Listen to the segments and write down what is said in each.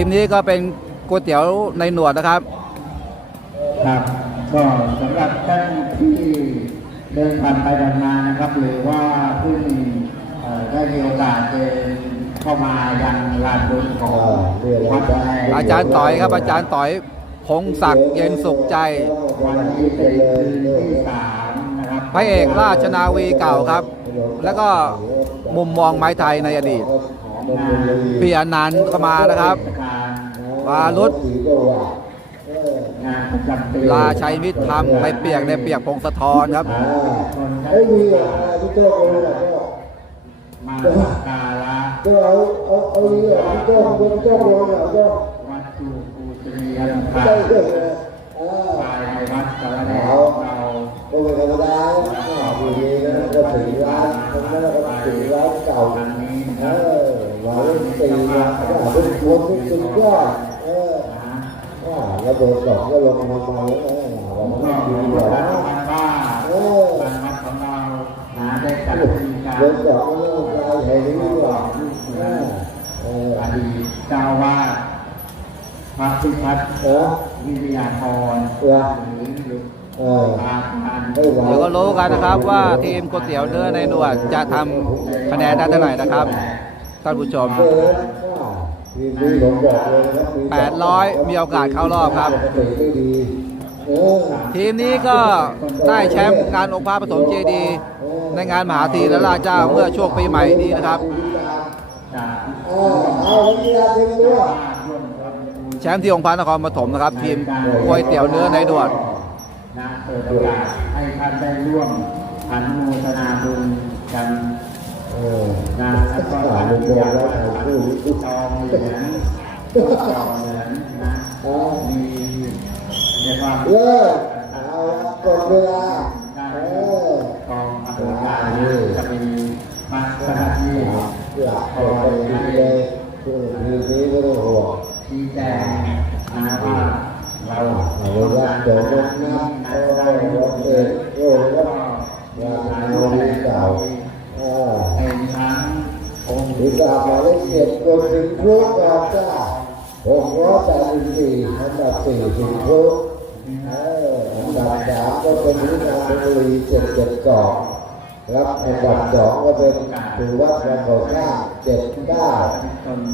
ทีมนี้ก็เป็นก๋วยเตี๋ยวในหนวดนะครับ ครับก็สำหรับท่านที่เดินผ่านไปผ่านมานะครับ หรือว่าเพิ่งเอ่อได้มีโอกาสเดินเข้ามายังลานบุญของวัดแรกอาจารย์ต่อยครับ อาจารย์ต่อยพงศักดิ์เย็นสุขใจวันนี้เป็นคืนที่สามนะครับพระเอกราชนาวีเก่าครับ แล้วก็มุมมองไม้ไทยในอดีตของงานพี่อนันต์ก็มานะครับ เทศกาลวารุษงานปลาชัยมิตรธรรมไปเปียกในเปียกพงศธรครับอ่าคนไอ้มีอะพี่โจ้เลยอะมาสักการะก็เอาเอาเอาอีอะพี่โจ้เป็นโจ้เลยอะโจ้วัดจูปูชนียสถาได้นเรื่องเลยอ่าภายในวัดสารแดงของเราก็เป็นธรรมดาอยู่ดีนะก็ถึงร้านตรงนั้นก็ถึงร้านเก่าอันนี้เอนะอมาเล่นตีมาก็เป็นคนที่สุดยอดเออว่า แล้วเบอร์สองก็ลงมาแล้วเราก็อยู่ที่ร้านบ้านเอบ้านวัดของเราหาได้จัดมีการเร์สองก็เริ่มกลายเห็นดีกว่าออเอออดีตเจ้าวาดพระพิพัฒน์เออวิทยาธรเออหรือเดี๋ยวก็รู้กันนะครับว่าทีมก๋วยเตี๋ยวเนื้อในหนวดจะทำคะแนนได้เท่าไหร่นะครับท่านผู้ชม นี้ผมบอกเลยนะครับมี800มีโอกาสเข้ารอบครับ ทีมนี้ก็ได้แชมป์งานองค์พระปฐมเจดีย์ในงานมหาธีและราชเจ้าเมื่อช่วงปีใหม่นี้นะครับแชมป์ที่องค์พระนครปฐมนะครับ ทีมก๋วยเตี๋ยวเนื้อในหนวดนะเปิดโอกาสให้ท่านได้ร่วมอนุโมทนาบุญกัน นะแล้วก็อ่าท่านนโยอยากบายจะทางทำผู้บุญจองเหรียญจองเหรียญนะเอามีเรียกว่าเลิกเอากดเวลาเออกองอำนวยการจะมีมาสถานที่หลักปกติเลยคือทีนี้ไม่ต้องห่วงชี้แจงนะว่าเราเอาเวลาเดินรถน้ำเอารถเองโอ้ยก็งานเอาดีเก่าอ่า เป็นทั้งองค์ หรือ จากหมายเลขเจ็ดรวมถึงพลุกอบจ้าหกร้อยแปดสิบสี่อันดับสี่ถึงพลุเอออันดับสามก็เป็นวิชาบุรีเจ็ดเจ็ดสองรับอันดับสองก็เป็นถือวัดบางกอกข้าเจ็ดเก้า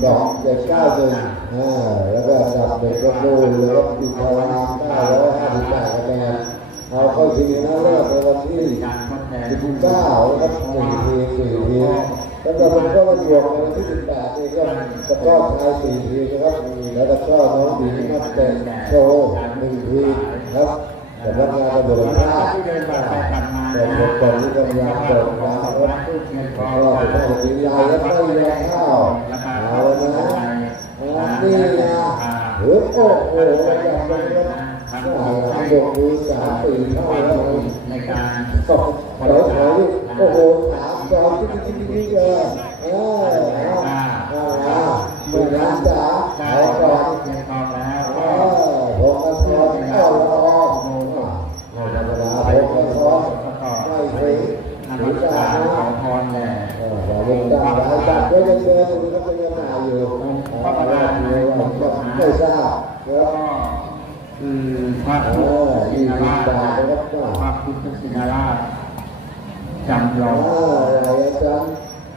สองเจ็ดเก้าหนึ่งอ่าแล้วก็อันดับหนึ่งก็ดูหรือว่าปิทารามเก้าร้อยห้าสิบแปดคะแนนเอาเข้าชิงนะเลิศในวันที่สิบเก้าครับสี่ทีสี่ทีแล้วก็มันก็มา บวกในวันที่สิบแปดนี่ก็ตะกร้อชายสี่ทีนะครับแล้วตะกร้อน้องหญิงนักเตะโชว์หนึ่งทีครับแต่ว่างานระเบิดพลาดที่เดินผ่านไปผ่านมาแต่บทบาทที่กำลังเปิดงานครับก็ถือว่าเป็นยายแล้วไม่ยอมเข้าเอาล้วนะนนี้นะเฮ้ยโอ้โหอย่ากเป็นรถก็หายยกมือสามปีเข้าแล้วในการตกถอยถอยโอ้โหถามจอมจิ๊กจิ๊กจิ๊กจิ๊กเลยเออเอาเอาเอามือน้ำจ๋าได้ขอก็ก่อนเรียนต่อแล้วเอก็อผมมาสอนเอาละออกไม่ธรรมดาผมมาสอนไม่เออ เราลงตาหลายจับก็ยังเดินอยู่ก็ยัง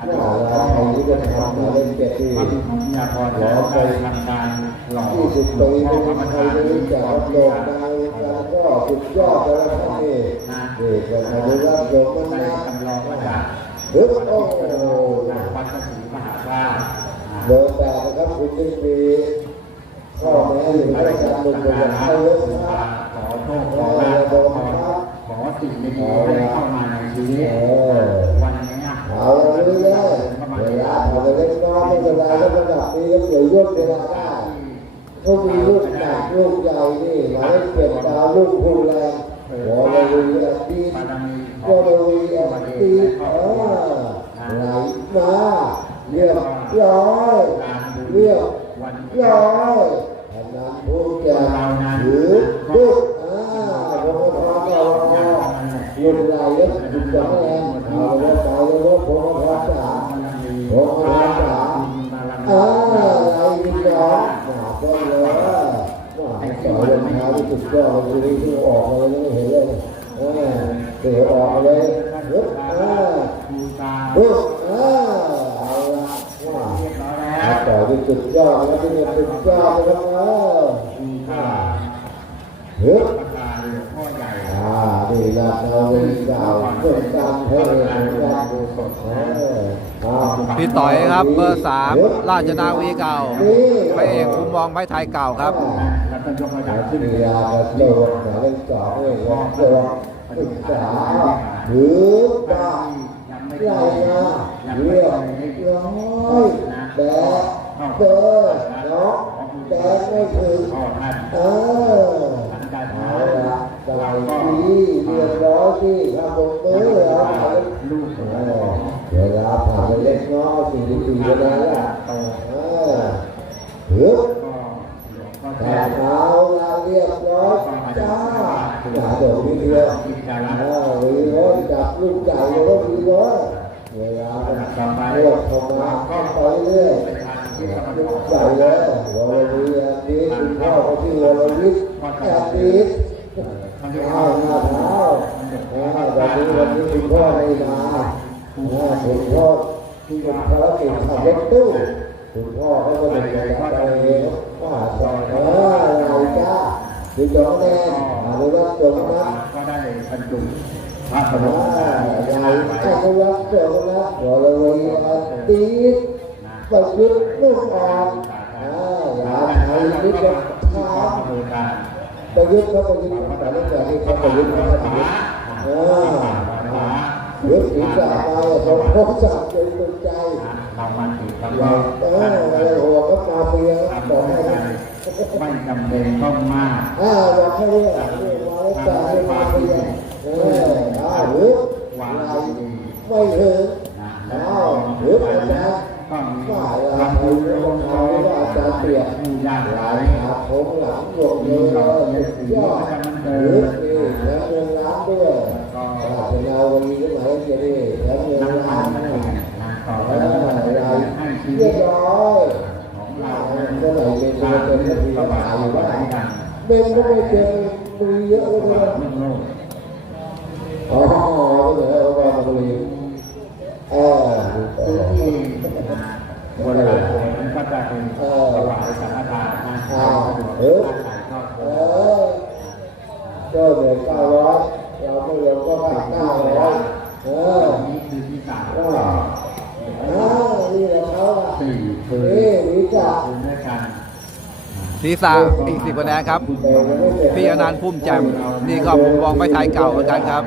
แล้วก็คือพระพุทธชินราชพระพุทธชินราชจำลอ๋อองอะไรอาจารย์น่ารักใครที่จะทำมาเล่นเก็บที่พระพุทธชินราชแล้วได้ทำการหล่อยี่สิบปีพ่อไม่พระมีประใครธารู้จักโลกนายการก็สุดยอดแล้วท่านนี่นี่เป็นอนุรักษ์โลกมันได้นะจำลองมาจากฮึบโอ้โหจากวัดพระศรีมหาธาตุเบอร์แปดนะครับคุณยิ่งมีข้อแม้อยู่ในการลงทุนเข้าเยอะนะขอโชคขอลาภขอพรขอสิ่งดีๆให้เข้ามาในชีวิต เออวันนี้เอาละนี่เลยเวลาเอาไปเล็กน้อยไม่เป็นไรแล้วระดับนี้ก็เดี๋ยวย่นเวลาได้เขามีลูกหนักลูกใหญ่นี่หมายเปลี่ยนดาวลูกผู้แรงวอลเลย์แอนดี้บารมีขวอองลเลย์แอนดี้เออไหลมาเรียบร้อยเรียบร้อยอันนั้นผู้แก่ถือปุ๊บอ่าผมก็ทำเอาลุกไหลแล้วจุดสอง ท้าที่สุดยอดเลยดูที่ออกมาเลยไม่เห็นเลยเออเดี๋ยวออกมาเลยฮึบอ่าดูตาฮึบอ่าเอาละว่าต่อที่สุดยอดแล้วที่สุดยอดเลยครับเออฮึบอ่าดีละเราเป็นเก่าเพื่อนตามให้เหมือนกันเอออ่าพี่ต่อยครับเบอร์สามราชนาวีเก่าพระเอกคุมมองไม้ไทยเก่าครับ แล้วก็ยกระดับขึ้นมียากันโดนหาเล่นสองเล่นวันเล่นศึกษาหรือตาใหญ่นะเรียบร้อยแบกเบอร์น้องแบกไม่ถึงเออเอาละสบายดีเรียบร้อยที่ทำบนมือเอาไปลูกเวลาผ่านไปเล็กน้อยสี่สิบปีเวลาละเออเฮ้ยก็แต่แค่ เท้าเราเรียบร้อยจ้าหาเดี๋ยววิดีโออ่าวิดีโอจับลูกไก่ก็วิดีโอเวลามันเรียกเข้ามาก็ไปเรื่อยลูกไก่เลยวรวีอันนี้คุณพ่อเขาชื่อวรวิทย์แอบดีเอาหน้าเท้าอาวันนี้วันนี้คุณพ่อไม่มาอ่าคุณพ่อที่เป็นภารกิจขับรถตู้ คุณพ่อเขาก็เป็นคนจัดการเองว่าสอนเอออะไรจ้าดูจงแน่อนุรักษ์จงนะก็ได้บรรจุพระสอ่มุาใหญ่อนุรักษ์จงนะวรวีอดีตประยุทธ์นุ่มอ่อนอ่าย่าไทยนิดเดียวช้าบริการประยุทธ์เขาประยุทธ์แต่ไม่เกิดที่เขาประยุทธ์เขาประยุทธ์อ่ายุทธ์ศีรษะไปสมภพสัตว์เป็นดวงใจ เรา มาถึงแล้วใหญ่ก็เอออะไรหัวก็มาเฟียบอกให้ไม่จำเป็นต้องมากอ่าบอกให้เรียกเรียกว่าจ่าให้มาเฟียเอออ้าวหรือวางไม่ถึงอ้าวหรืออาจารย์ก็มีว่าเรามคุรู้ยลงเขาว่าอาจารย์เปรียบผู้ยากหไร้ลายขาผมหลังหลงเลยยอดหรือนี่แล้วเงินล้านด้วยราชนาวีก็หมายถึงนี่แล้วเงินน้ำมัล้านต่อแล้วก็ ชีเรีวิยตบร้อยของอ่าเราเมื่อไหร่เป็นตัวเป็นก็มีสก็บาตายยอยู่ไว้ได้กันเบนก็ไม่เจอมีเยอะเลยเรื่นะองโลกอ๋อก็เหนือเอาความบุรีเออพื้นที่บริเวณนั้นก็จะเป็นถวายสังฆทานนะคอ่ารับเออเออเจ้าเหนือเก้าร้อยเราไม่ยอมก็ขาดเก้าร้อยเออนี่คือที่สาม ก็อ่านี่แหละเขาอะ สี่คือ นี่วิจาร คุณด้วยกัน ศีรษะอีกสิบคะแนนครับ พี่อนันต์พุ่มแจ่มนี่ก็มุมมองไม้ไทยเก่าเหมือนกันครับ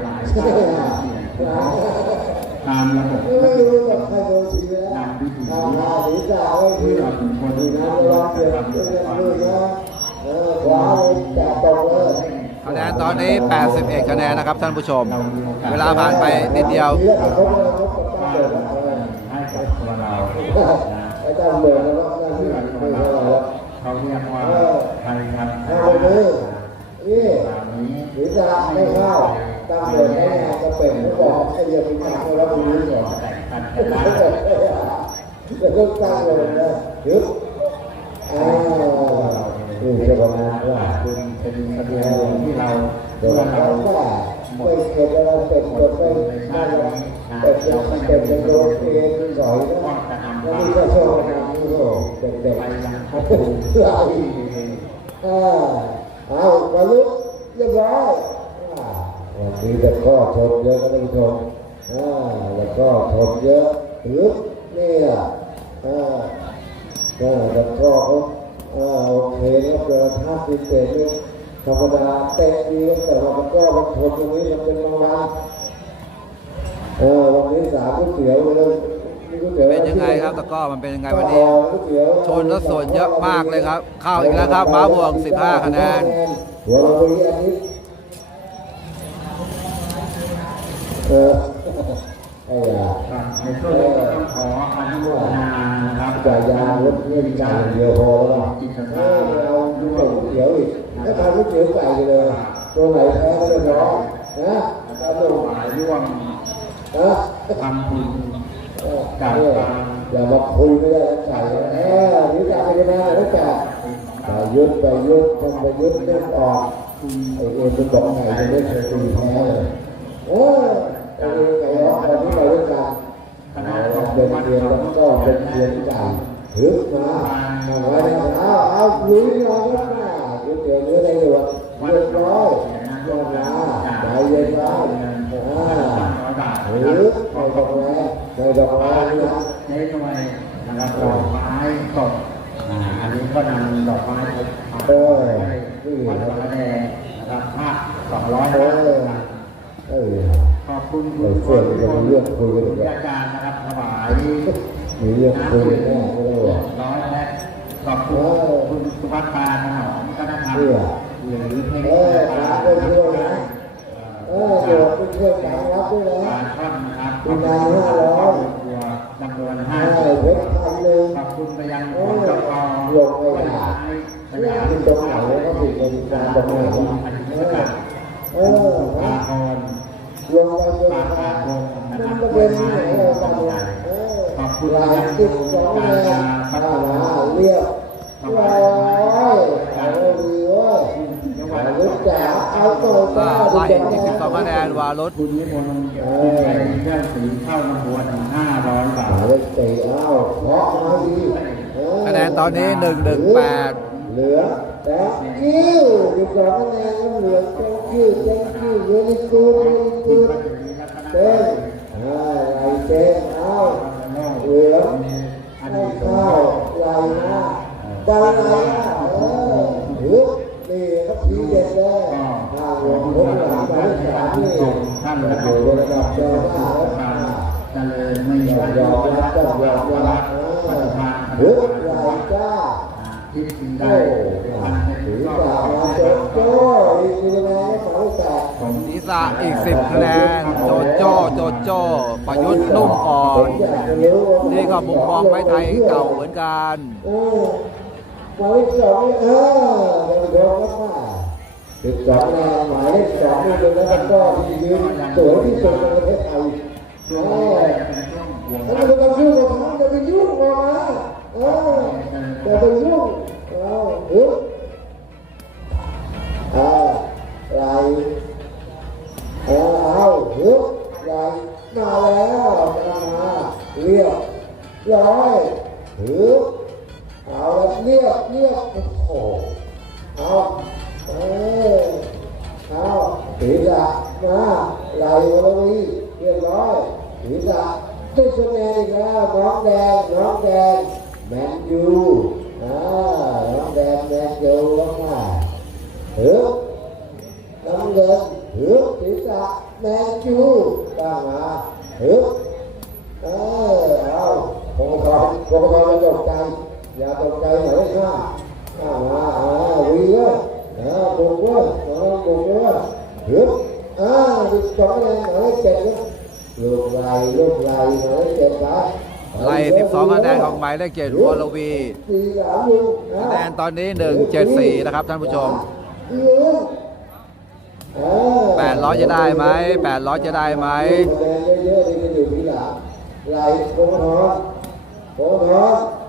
ตามระบบไม่รู้กับใครโดนทีแล้วทำงานวิจารไม่ดีดีนะลองเปลี่ยนเปลี่ยนดูนะเออขวาเลยจับตกเลยคะแนนตอนนี้ 81 คะแนนนะครับท่านผู้ชม เวลาผ่านไปนิดเดียว แล้วก็ตั้งเลยนะยึดอ่านี่จะประมาณว่าเป็นเป็นทะเบียนที่เราเดี๋ยวเราเราไม่เกิดอะไรเกิดเกิดไปนั่นแหละแต่จะเกิดจะโดนเองสอยนะแล้วนี่ก็โชคดีที่โชคเด็กๆยังครอบครัวไหลอ่าเอาบรรลุเรียบร้อยวันนี้แต่ก็ชมเยอะก็ต้องชมอ่าแล้วก็ชมเยอะหรือเนี่อะ อ่าอ่าแต่ก็เขาอ่าโอเคนะเกินท่าพิเศษนี่ธรรมดาเตะดีแต่ว่ามันก็มันชนตรงนี้มันเป็นรางวัลเออวันนี้สามก๋วยเตี๋ยวเลยมีก๋วยตี๋วเป็นยังไงครับตะกร้อมันเป็นยังไงวันนี้ ชนและส่วนเยอะมากเลยครับ เข้าอีกแล้วครับม้าบวก 15 คะแนนหัวเราวีอันนี้เออไอ้ยา ในช่วงนี้ก็ต้องขออนุโมทนานะครับจ่ายยารถเงินจ่ายอย่างเดียวพอแล้วเออเอาดูก๋วยเตี๋ยวอีกถ้าทานก๋วยเตี๋ยวไก่ไปเลยตัวไหนแพ้ก็เรียบร้อยนะแล้แล้ววก็ดูหมายร่วมนะทำบุญเอออย่ามาคุยไม่ได้ไก่เออนี่จ่ายไปกันนะแล้วจ่ายประยุทธ์ประยุทธ์มันปยุทธ์เล่นออกไอเอ็มมันบอกไงจะไม่เคยตีแพ้เลยเอ อไอเอ็มไงวะตอนนี้เราเล่นกันเอาเป็นเพียงแล้วก็เป็นเพียงใหญ่ถึกมาเอาไว้เอาเอาลุยเอาแล้วนะเดี๋ยวเดี๋ยวเนื้อได้หลวดเรียบร้อยเรียบร้อยใจเย็นไว้อ่าหรือไม่ต้องแรงไม่ต้องแรงนะใช้หน่วยนะครับดอกไม้สดอ่าอันนี้ก็นำดอกไม้สดมาเออให้นี่วัดคพรับระแดงนะครับภาคสองร้อยเอนะอเออ ขอบคุณเราเพื่อนเรามีเรื่องคุยกันอาจารย์นะครับถวายมีเรื่องคุยกันแน่ได้ร้อยและขอบคุณคุณสุภัตตาถนอมก็นะครับเพื่อหรือเพลงเออถามไปช่วยนะเออโยมไปช่วยการรับด้วยนะการท่อนนะครับคุณนายห้าร้อยจำนวนห้าให้สิบเพชรพันหนึ่งขอบคุณไปยังเอคุณอเจ้าพอลงไปหายามที่ตรงไหนก็ผิดเป็นการตรงไหนอันนี้เอก็อ ลงไปลงมามันก็เป็นที่ไหนเราบ้างเนี่ยเลายติดสองแรงอ่าเรียบร้อยดีว้ยรู้จักเอาตัวอ่าบ้ามาเห็นที่12คะแนนวารุธคุณนิพนธ์ใจเพื่อนสีเข้ามาบวชห้าร้อยบาหาทสีเอาเพราะมาดีคะแนนตอนนี้118เหลือแต่กิ้วอีกสองคะแนนเหลือแจ้งกิ้วแจ้งกิ้ว เวลิกูดเวลิกูเต้นไหลเต้นเอาเหลือให้เข้าไหลนะบอลไหลนะเออหรือนี่ครับทีเด็ดเลยถ้ารวมพวกหลานมาที่สามนี่อยู่ระดับเจ้าหน้าแล้วเจริญไม่ยอมยอมรับต้องยอมรับหรือไหลจ้าที่ได้ ถือว่ามาโจโจ้อีกคะแนนสองแปด ศีรษะอีก 10คะแนนโจโจ้โจโจ้ประยุทธ์นุ่มอ่อน นี่ก็มุมมองไม้ไทยเก่าเหมือนกันหมายเลขสองเออเดี๋ยวเดี๋ยวก็มาสิบสองคะแนนหมายเลขสองนี่เป็นนักก็ที่ยืนสวยที่สุดในประเทศไทยช่วงเอนี้อเป็นช่วงห่วงแล้วมันจะยุ่งกับเขาจะไปยุ่งกับมาเออจะไปยุ่งเอาหรือ ไหลมาแล้วมาเรียบร้อยหรือเอาล้วเรียบเรียบโอ้โหเอาเออเอาศีรษะมาไหลมาเลยเรียบร้อยศีรษะติดคะแนนอีกแล้วน้องแดงน้องแดงแมนยูอ่าน้องแดงแมนยูลงมาถือน้ำเงินถือศีรษะ แมนยูตั้งมาถือเออเอาโคทองโคทองอย่าตกใจอย่าตกใจหมายเลขห้าตั้งมาอ่าวีเว้ยอ่าบุกเว้ยน้องบุกเว้ยถืออ่าสิบสองคะแนนหมายเลขเจ็ดเว้ยลูกไหลลูกไหลหมายเลขเจ็ดครับไล่12คะแนนของหมายเลข7วรวีสี่สามลูกคะแนนตอนนี้ 174 นะครับท่านผู้ชม 800 จะได้ไหม800 จะได้ไหมคะแนนเยอะๆนี่ก็อยู่ที่หลังไหลโค้งทอโค้งทอ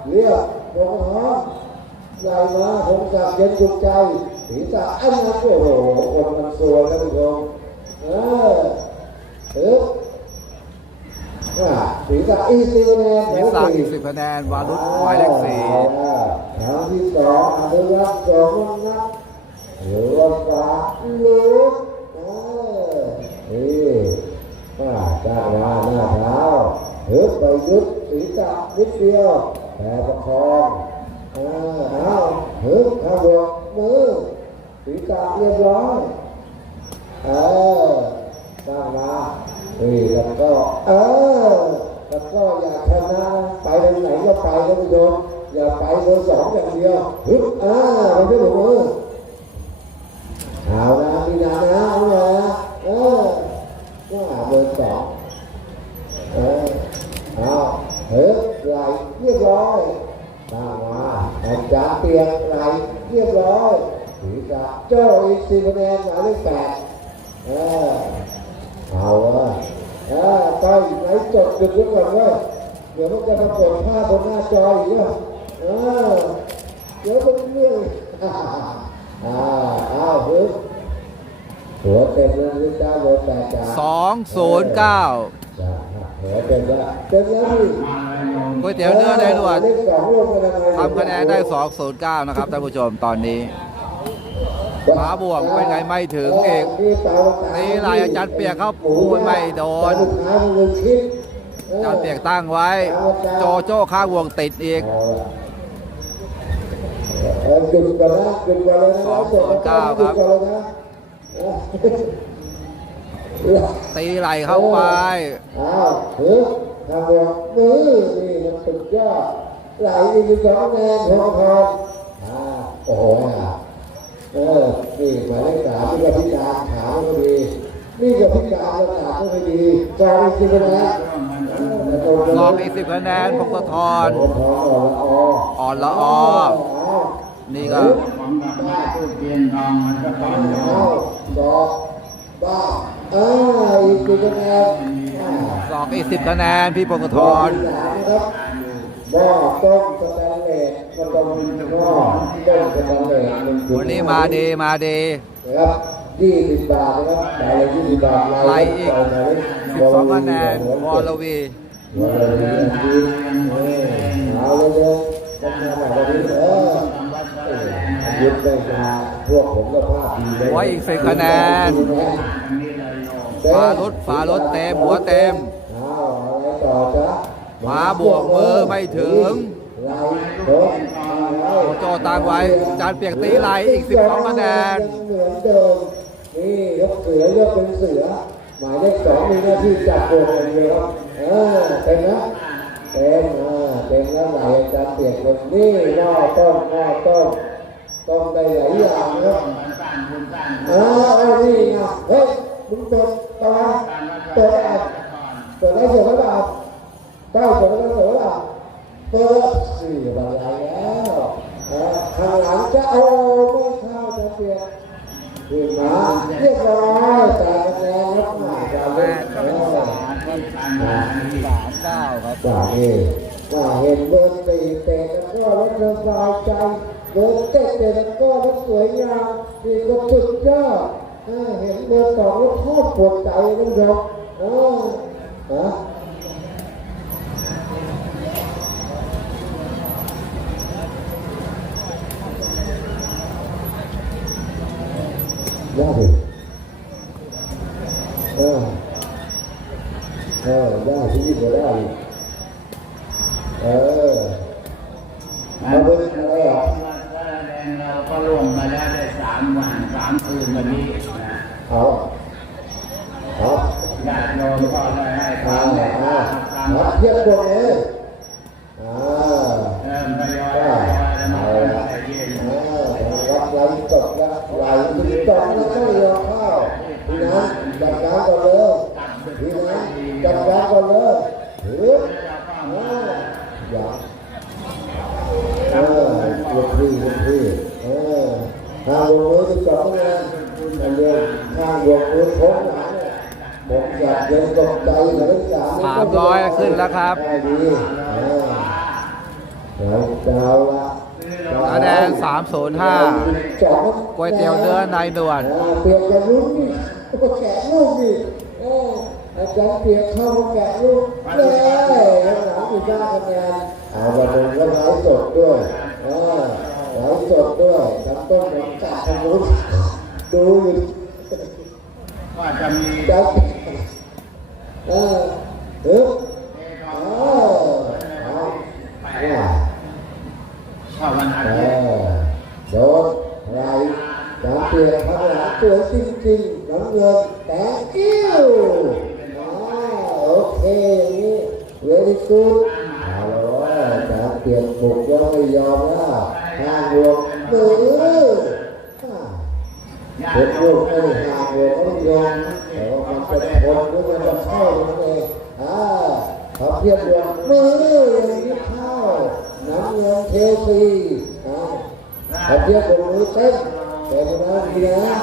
เรียกโค้งทอนไหลมาผมจับเย็นจุกใจศีรษะอันนั้นโอ้โหคนมันสวยนะผู้ชมเออเออว่าศีรษะอีซีคะแนนศีรษะอีก10คะแนนวารุธหมายเลขครั้งที่สองอนุรักษ์สองนักหรือว่าฟ้าลูกเออนี่มา จ้างมาหน้าเท้าฮึบไปยุดศีรษะนิดเดียวแผ่ประคองเออเอาฮึบข้างบนมือศีรษะเรียบร้อยเออตั้งมานี่แล้วก็เออแล้วก็อย่าชนะไปทางไหนก็ไปนะผู้ชมอย่าไปเบอร์สองอย่างเดียวฮึบอ่ามันไม่ถูกมือเอาละมีนานะเอาละเออ ว่าเบอร์สองเออเอาเฮึบไหลเรียบร้อยตามมาอาจารย์เปียกไหลเรียบร้อยศีรษะโจ้าอีกสี่คะแนนหมายเลขแปดเออเอาวะเอ่าไปไหนจดดึกไว้ก่อนเว้ยเดี๋ยวมันจะปรากฏภาพบนหน้าจออีกอะอ่าเดี๋ยวมันเรื่องอ้าอ้าวเฮึบ หัวเต็มแล้วหรือจ้าหัวแตกจ้าสองศูนย์เก้าจ้าหัวเต็มแล้วเต็มแล้วพี่ก๋วยเตี๋ยวเนื้อในด่วนเลขสองรวมกันยังไงทำคะแนนได้209นะครับท่านผู้ชมตอนนี้หมาบวกเป็นไงไม่ถึงอีกนี่ลายอาจารย์เปียกเขาปูนไม่โดนสุดท้ายมันเลยคิดจานเปียกตั้งไว้ โจโจ้ข้างวงติดอีกเออจุดก่อนนะจุดก่อนเลยนะสองศูนย์เก้าครับ ตีไหลเข้าไปอ้าวเฮ้ยทำบอกมือนี่มันสุดยอดไหลอีกสองแนนทองทองอ่าโอ้โหเออนี่หมายเลขสามนี่ก็พิการขาไม่ดีนี่ก็พิการแล้วขาไม่ดีจอจริงๆนะรอบอีก10คะแนนพงศธรอ่อนละออนี่ก็าวอีกสอบคะแนนพี่พงศธรนะครับหม้อต้มสแตนเลสก็ต้องหม้อต้มสแตนเลสวันนี้มาดีมาดีนะครับยี่สิบบาทนะครับใบละยี่สิบบาทไล่อีก12คะแนนวอลวีวอลวีเอาเลยเลยทำงานแบบนี้เออยึดได้มาพวกผมก็ภาพดีเลยหัวอีก10คะแนน ฝารถฝารถเต็มหัวเต็มอ้าบวกมือไม่ถึงโจตั้งไว้ จานเปียกตีไหลอีก 12คะแนนเหมือนเดิมนี่ยกเสือยกเป็นเสือ หมายเลขสองมีหน้าที่จับตัวอย่างเดียวเออเต็มนะเต็มอ่าเต็มแล้วไหลจารย์เปียกคนนี่หม้อต้มหม้อต้มต้มได้หลายอย่างนะครับอ้าวเอานี่ไงเฮ้ย มึงเปิดตาเปิดแอบเปิดได้เสือหรือเปล่าเก้าเปิดได้เสือหรือเปล่าเปิดสี่บรรลัยแล้วอ่าข้างหลังจะ เอาไม่เข้าจะเปียกขึ้นมาท้อยแต่แรงรับหน้าจะเล่นเออ39ครับว่าเองเห็นเบอร์สี่เตะยใจเบอร์เจ็ดเตะแล้วก็แล้วสวยากเออเห็นเบอร์สองแล้วโคตรปวดใจนะครัเออฮะได้เออเออได้ที่นี่ก็ได้เออมาเป็นอะไรอะเราก็ลงมาแล้วได้สามวันสามคืนวันนี้ นะ เอาเอา ญาติโยมก็ได้ให้ค เอา วามเมต เอา ตา เอาเทียบตัวเองอ่า เริ่มทยอย ได้ ทยอยมา เอา ได้ ละ เย็น อ่ารับไหลจบแล้วไหลถึงจบแล้วก็รอข้าวพี่นั้นจัดการก่อนเลยพี่นั้นจัดการก่อนเลยฮึบอ่าอย่าเออลูกพี่ลูกพี่เออทางวงมือที่จบแล้วนะเดี ยวทางวงมือโค้งหลังเนี่ยผมอยากเดินตกใจหมายเลขสามนี่ก็300ขึ้นแล้วครับได้ดีเออเราเจ้าละคะแนน305ก๋วยเตี๋ยวเนื้อในด่วนอ่าเปลี่ยนจะลุ้นนี่มาแกะลูกนี่เอออาจารย์เปลี่ยนเข้ามาแกะลูกเลยข้างหลังอีกห้าคะแนนเอาวันหนึ่งก็ไลฟ์สดด้วยเออไลฟ์สดด้วยทำต้นเหมือนกัดทางนู้นดูอยู่ ก็จะมีจับเออเออเออเอาเนี่ยเข้าวันอาเอทิตย์อโดนไรจำเปลี่ยนข้างหลังสวยจริงๆน้ำเงินแต่กิ้วอ่าโอเคอย่างนี้ very good เอาละจำเปลี่ยนบุกยังไม่ยอมแล้วห้างรวมมืออ่าเด็กลูกไม่ได้ห่างเลย เขายอมแต่ว่ามันเป็นคนหรือมันจะเข้านั่นเองอ่าขับเพียบรวมมืออย่างนี้เข้าน้ำเงินเทซีอ่าขับเพียบรวมมือเต้นแต่ไม่ได้ดีนะ